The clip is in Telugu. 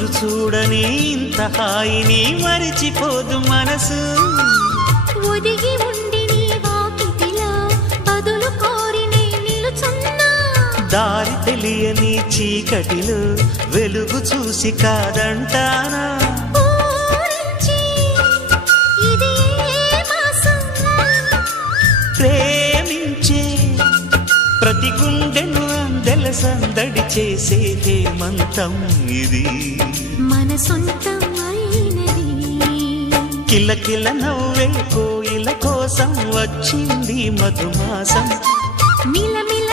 రోజులు చూడని ఇంత హాయిని మరిచిపోదు మనసు. ఒదిగి ఉండి నీ వాకిటిలో బదులు కోరి నే నిలుచున్నా. దారి తెలియని చీకటిలో వెలుగు చూసి కాదంటానా. ప్రేమించే ప్రతి గుండెను అందెల సందడి చేసే హేమంతం ఇది. మన సొంతం అయినది. కిలకిల నవ్వే కోయిల కోసం వచ్చింది మధుమాసం. మిలమిల